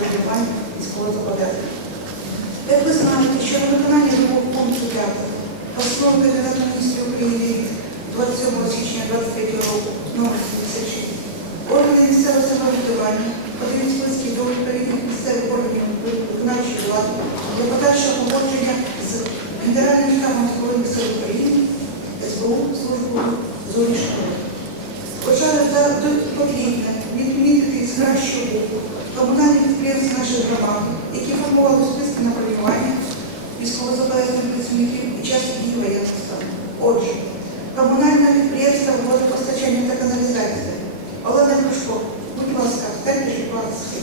регулювання військового зобов'язання. Як ви знаєте, що на виконання вимог пункту 5 постанови Кабінету міністрів України 27 січня 2023 року номер 76 органи місцевого самоврядування подають списки до відповідних місцевих органів виконавчої влади для подальшого погодження з Генеральним штабом Збройних сил України, СБУ, службою зовнішньої. Вважаю за потрібне відмітити з кращого боку комунальні підприємства нашої громади, які формували списки на бронювання військовозобов'язаних працівників під час дії воєнного стану. Отже, комунальне підприємство водопостачання та каналізація. Олена Кружко, будь ласка, щоб вас всі.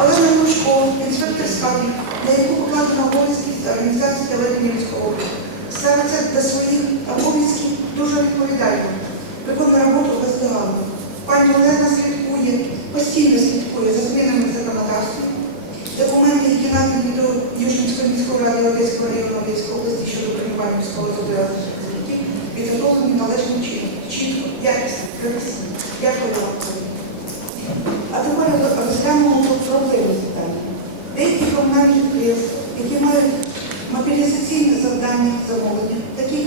Олена Кружко, інспектор складу, на яку покладено обов'язки організації та військового. Ставиться до своїх обов'язків дуже відповідально. Виконує роботу бездоганно. Пані Олена слідкує, постійно слідкує за змінами в законодавстві. Документи, які надані до Южницької міської ради Одеського району Одеської області щодо бронювання військовозобов'язаних працівників, підготовлені належним чином. Чітко, якісно. Дякую вам. А тепер розглянемо проблеми питання. Деякі комунальні підприємства, які мають мобілізаційне завдання замовлення, таких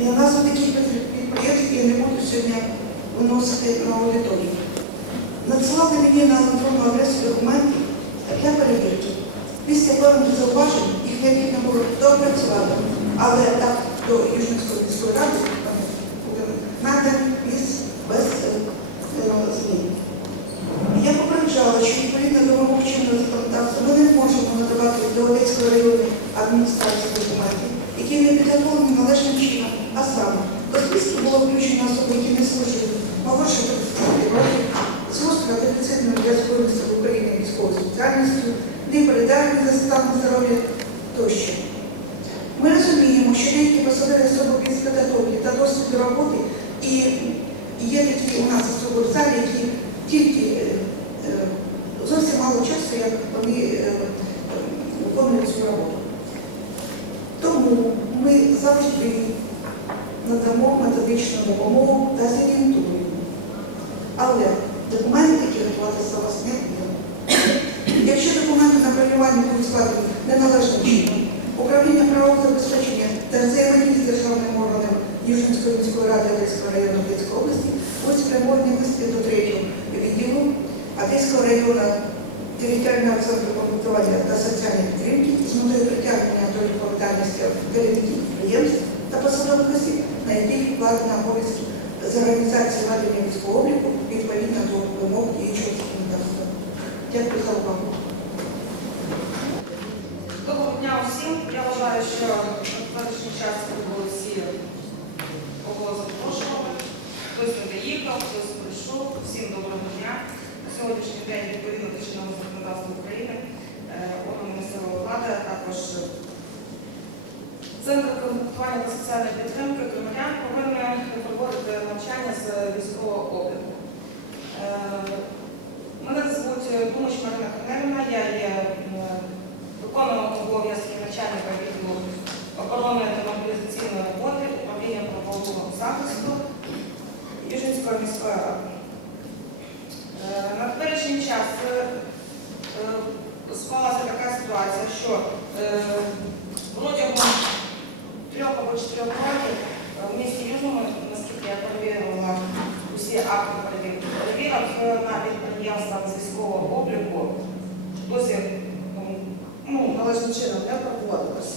і на нас таких підприємств я не буду сьогодні виносити на аудиторію. Надсилали мені на електронну адресу документи для перевірки. Після певних зауважень їх необхідно було доопрацювати, але так до Южницької міської ради буде із без е, змін. Я попереджала, що відповідно до вимог чинного законодавства ми не можемо надавати до Одеської районної адміністрації документи, які не підготовлені належним чином, а саме до списку було включено особи, які не служили молодше 30 років, з гострою для Збройних сил України військовою спеціальністю, непередарні за станом здоров'я тощо. Ми розуміємо, що деякі посадові особи без підготовки та досвіду роботи і є такі у нас особи в залі, які тільки е, е, зовсім мало часу, як вони е, виконують цю роботу. Тому ми завжди надамо методичну допомогу та зорієнтуємо. Але документи, які у вас не буде. Якщо документи на бронювання будуть складені неналежним чином, управління правового забезпечення та взаємодії з державним органом Южинської міської ради Одеського району Одеської області будуть спрямовані листи до третього відділу Одеського району територіального центру комплектування та соціальної підтримки з метою притягнення до відповідальності керівників підприємств та посадових осіб, на яких вкладено обов'язки з організації ведення військового обліку відповідно до вимог діючого законодавства. Дякую за увагу. Доброго дня усім. Я вважаю, що в перший час були всі кого запрошували. Хтось не доїхав, хтось прийшов. Всім доброго дня. На сьогоднішній день відповідно до чинного законодавства України е, органи місцевої влади, а також Центр комплектування та соціальної підтримки громадян повинні проводити навчання з військового обліку. Е, Мене звуть Думач Марина Корнелівна, я є е, виконувала обов'язки начальника відділу охорони та мобілізаційної роботи управління правового захисту Южинської міської ради. Е, На теперішній час е, е, склалася така ситуація, що е, протягом трьох або чотирьох років в місті Южному, наскільки я перевірила усі акти перевірки, перевірок на підприємствах з військового обліку досі ну, належним чином не проводилось.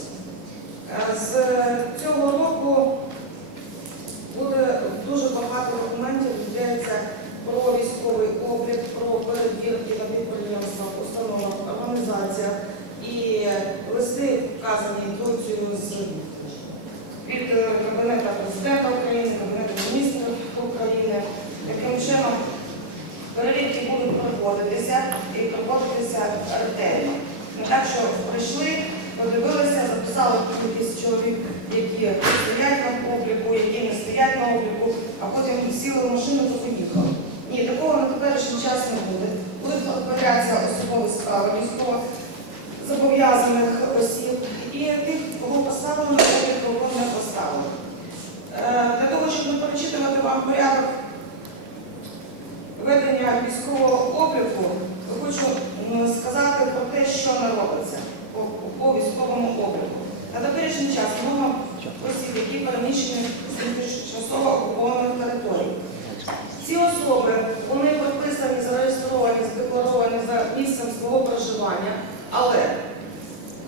Е, З цього року буде дуже багато документів йдеться про військовий облік, про перевірки на підприємствах, установах, організаціях. І листи вказані йдуть з від е, Кабінету президента України, Кабінету міністрів України. Таким чином перевірки будуть проводитися і проводитися ретельно. Не так, що прийшли, подивилися, записали кількість чоловік, які стоять на обліку, які не стоять на обліку, а потім сіли в машину та поїхали. Ні, такого на теперішній час не буде. Будуть перевірятися особові справи військово зобов'язаних осіб і тих, кого поставили, і тих, кого не поставили. Е, Для того, щоб не перечитувати вам порядок ведення військового обліку, хочу сказати про те, що не робиться по, військовому обліку. На теперішній час много осіб, які переміщені з тимчасово окупованих територій. Ці особи вони прописані, зареєстровані, задекларовані за місцем свого проживання, але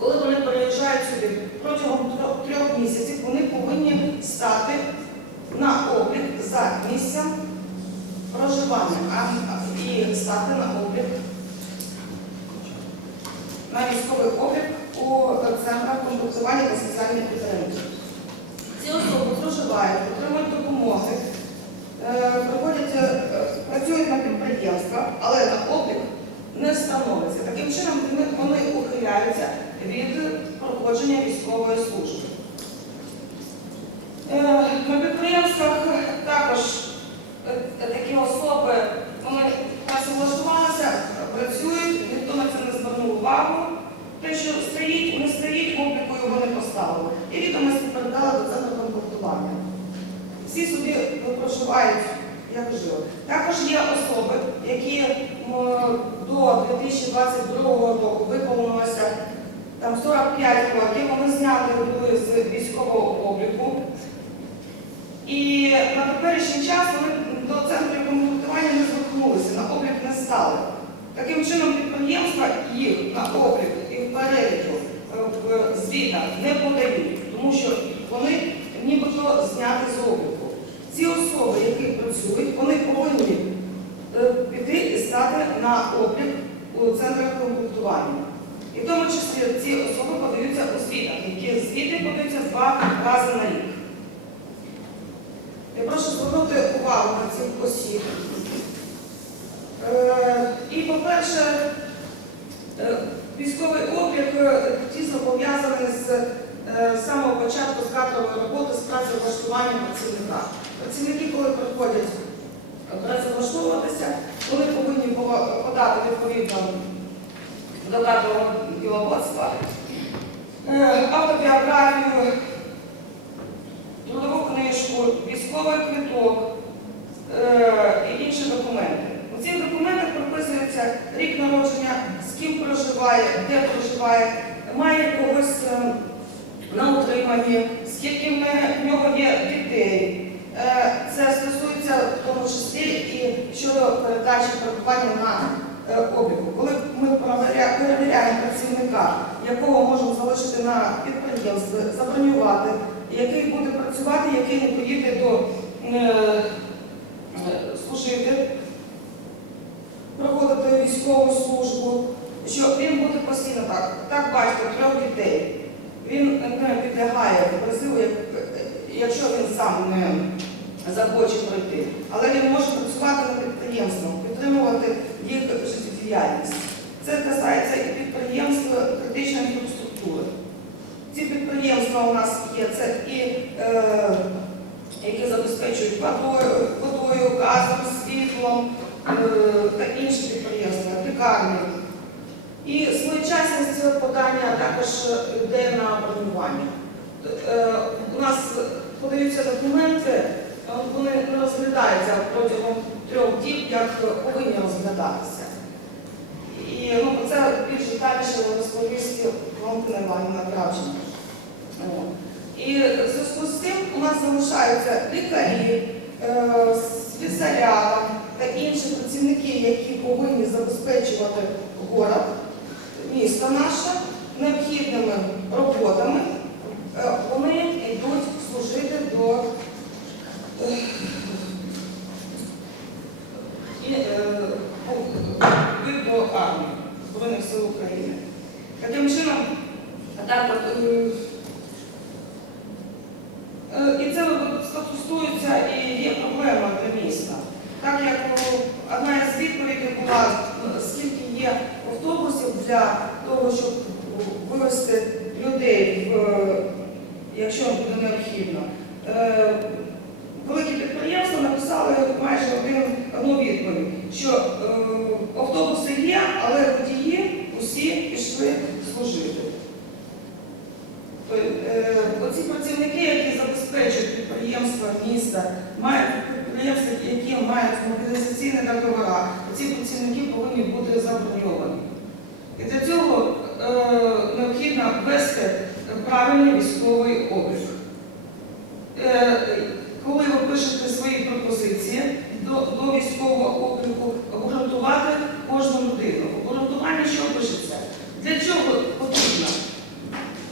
коли вони переїжджають сюди протягом трьох місяців, вони повинні стати на облік за місцем проживання і стати на облік на військовий облік у центрах комплектування та соціальної підтримки. Ці особи проживають, отримують допомоги, е, е, працюють на підприємствах, але на облік не становиться. Таким чином вони ухиляються від проходження військової служби. Е, На підприємствах також е, такі особи вони працевлаштувалися, працюють, ніхто на це не звернув увагу. Те, що стоїть, не стоїть, обліку його не поставили. І відомості передали до центру комплектування. Всі собі проживають, як жили. Також є особи, які до 2022 року виповнилося там 45 років, вони зняті були з військового обліку. І на теперішній час вони до центру комплектування не звернулися, на облік не стали. Таким чином підприємства їх на облік і в переліку е, в звітах не подають, тому що вони нібито зняті з обліку. Ці особи, які працюють, вони повинні е, піти і стати на облік у центрах комплектування. І в тому числі ці особи подаються у звітах, які звіти подаються два рази на рік. Я прошу звернути увагу на цих осіб. Е, І, по-перше, е, військовий облік е, тісно пов'язаний з е, самого початку з кадрової роботи з працевлаштуванням працівника. Працівники, коли приходять працевлаштовуватися, вони повинні подати відповідно до кадрового діловодства е, автобіографію, трудову книжку, військовий квиток е, і інші документи. У цих документах прописується рік народження, з ким проживає, де проживає, має когось е, на утриманні, скільки в нього є дітей. Е, Це стосується в тому числі і щодо передачі перебування на е, обліку. Коли ми перевіряємо працівника, якого можемо залишити на підприємстві, забронювати, який буде працювати, який не поїде до служити, проходити військову службу, що він буде постійно так. Так батько трьох дітей. Він не підлягає призиву, як- якщо він сам не захоче пройти. Але він може працювати на підприємствах, підтримувати їх життєдіяльність. Це касається і підприємств критичної інфраструктури. Ці підприємства у нас є, це і е, які забезпечують водою, водою, газом, світлом е, та інші підприємства, лікарні. І своєчасність подання також йде на бронювання. Е, У нас подаються документи, е, вони не розглядаються протягом трьох діб, як повинні розглядатися. І ну, це більш детальніше розповість Валентина Іванівна Кравченко. І в зв'язку з цим у нас залишаються лікарі, е, слісаря та інші працівники, які повинні забезпечувати город, місто наше необхідними роботами. Е, Вони йдуть служити до е, і, е, йдуть до армії Збройних сил України. Таким чином, так от, е, Е, І це стосується і є проблема для міста. Так як о, одна із відповідей була, е, скільки є автобусів для того, щоб вивезти людей, в, е, якщо буде необхідно. Е, Великі підприємства написали майже один, одну відповідь, що е, автобуси є, але водії усі пішли служити. Тобто, е, Оці працівники, які забезпечують підприємства міста, мають підприємства, які мають мобілізаційні договори, ці працівники повинні бути заброньовані. вести правильний військовий облік. Е, Коли ви пишете свої пропозиції до, до військового обліку, обґрунтувати кожну людину. Обґрунтування що пишеться? Для чого потрібно?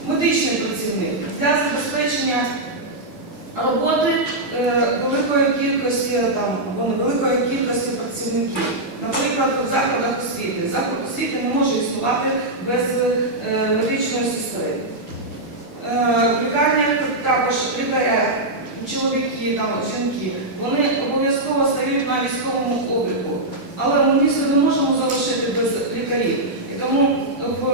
Медичний працівник для забезпечення роботи е, великої кількості там або невеликої кількості працівників. Наприклад, в закладах освіти. Заклад освіти не може існувати без е, медичної сестри. Е, В лікарнях також лікаря, чоловіки, там, жінки, вони обов'язково стають на військовому обліку. Але ми місто не можемо залишити без лікарів. І тому в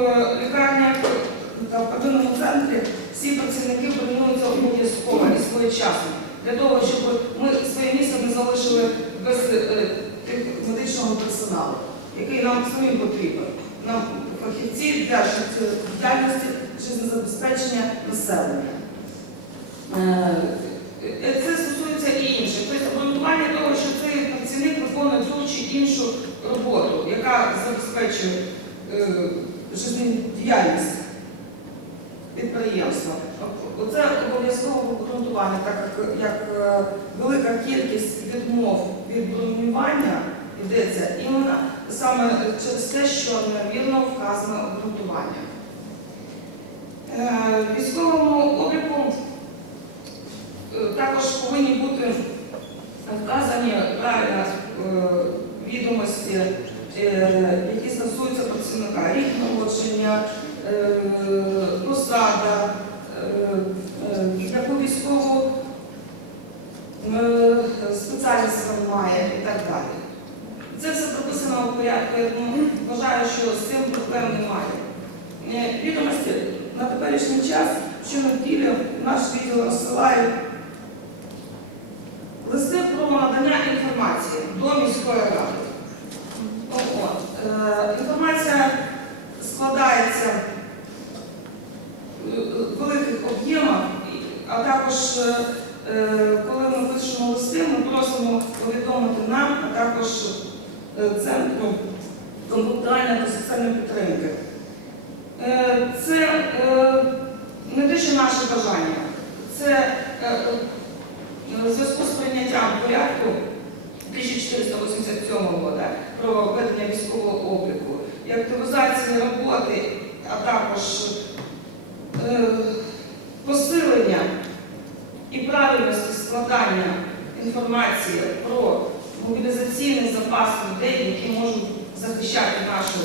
лікарнях та в первинному центрі всі працівники бронюються обов'язково і своєчасно. Для того, щоб ми своє місто не залишили без е, тих медичного персоналу, який нам самим потрібен. Нам фахівці для життєдіяльності, жизнезабезпечення населення. Е, е, Це стосується і інших. Тобто обґрунтування того, що цей працівник виконує ту чи іншу роботу, яка забезпечує е, життєдіяльність підприємства. Оце обов'язкове обґрунтування, так як, е, велика кількість відмов від бронювання йдеться іменно саме через те, що невірно вказане обґрунтування. Е, військовому обліку е, також повинні бути вказані правильно відомості, які стосуються працівника, рік народження, посада, е, е, яку військову е, спеціальність має і так далі. Це все прописано в порядку. Я вважаю, що з цим проблем немає. Е, Відомості на теперішній час щонеділі наш відділ розсилає листи про надання інформації до міської ради. О, от, е, Інформація складається е, в великих об'ємах, і- а також, е, е, коли ми пишемо листи, ми просимо повідомити нам, а також е, центру контактуальної та соціальної підтримки. Це не те, наше бажання, це е, зв'язку з прийняттям порядку 1487 року про ведення військового обліку і активізації роботи, а також е, посилення і правильності складання інформації про мобілізаційний запас людей, які можуть захищати нашу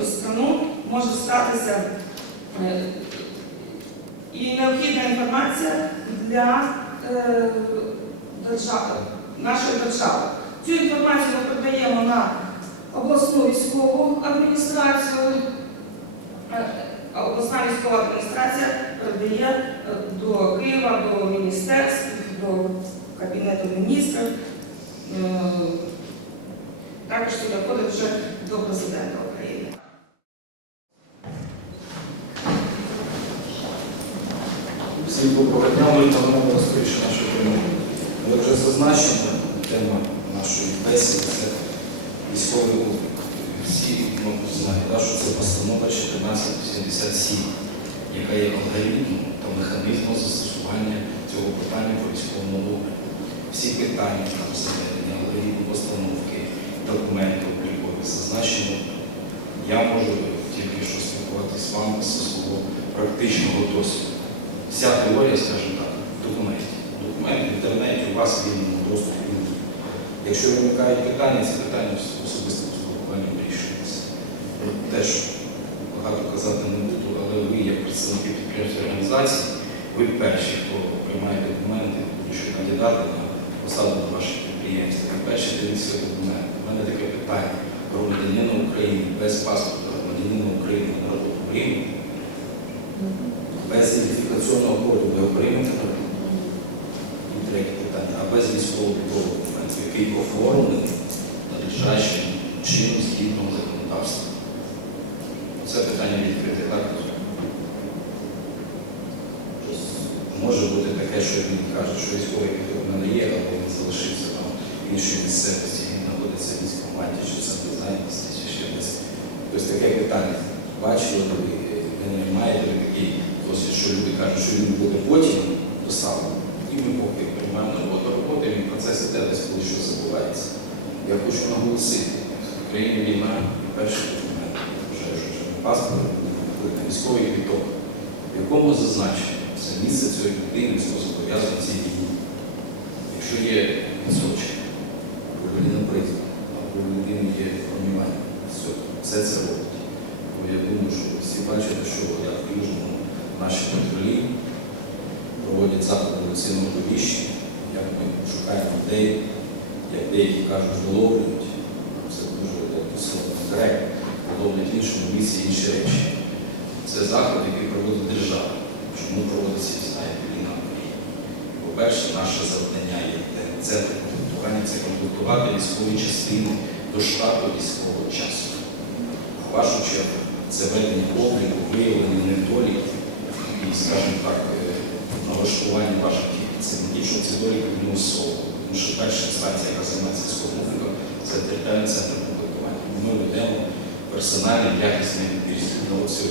е, страну, може статися е, і необхідна інформація для е, держави, нашої держави. Цю інформацію ми передаємо на обласну військову адміністрацію. Обласна військова адміністрація передає до Києва, до міністерств, до Кабінету міністрів. Е, Також це доходить вже до президента України. Всім доброго дня, ми нагадаємо скоріше нашу тему. Але вже зазначена тема нашої бесіди це військовий облік. Всі ну, знають, що це постанова 1477, яка є алгоритмом та механізмом застосування цього питання по військовому обліку. Всі питання там заведення, алгоритм постановки, документи облікові зазначені. Я можу тільки що спілкуватися з вами зі свого практичного досвіду. Вся теорія, скажімо так, в документі. Документ в інтернеті у вас вільному доступі. Якщо виникають питання, ці питання особисто спілкуванням вирішуються. Теж багато казати не буду, але ви, як представники підприємств і організацій, ви перші, хто приймає документи, будучи кандидати на посаду до ваших підприємств. Ви перші дивіться документи. У мене таке питання. Громадянина України без паспорта, громадянина України на роботу без ідентифікаційного коду ви на? І третє питання, а без військового документу, який оформлений надлежащим чином згідно законодавства. Це питання відкрите також. Таке, що він каже, що військовий квиток в мене є, але він залишився там в іншій місцевості, він знаходиться в військкоматі, чи це зайнятості, чи ще десь. Тобто таке питання. Бачили ви, ви досвід, що люди кажуть, що він буде потім доставлений. І ми поки приймаємо роботу роботи, він процес іде десь коли що забувається. Я хочу наголосити, в Україні війна перший документ, вважаю, що паспорт, військовий квіток, в якому зазначено це місце цієї людини, військовозобов'язаної в цій війні. Якщо є відсочок, або людина призвана, або у людини є бронювання, все, все це робить. Бо я думаю, що всі бачите, що як в Южному наші патрулі проводять заходи революційного довіщення, як ми шукаємо людей, як деякі кажуть, виловлюють. Це дуже як слово коректно, виловлюють в іншому місці інші речі. Це заходи, які проводить держава. Чому проводиться знаєте, війна в Україні? По-перше, наше завдання є центр комплектування комплектувати військові частини до штату військового часу. В вашу чергу це ведення обліку, виявлення недоліків і, скажімо так, е, налаштування ваших дій. Не що ці доліки мінусово. Тому що перша інстанція, яка займається військовим це територіальний центр комплектування. Ми ведемо персональний якісний відбір на цього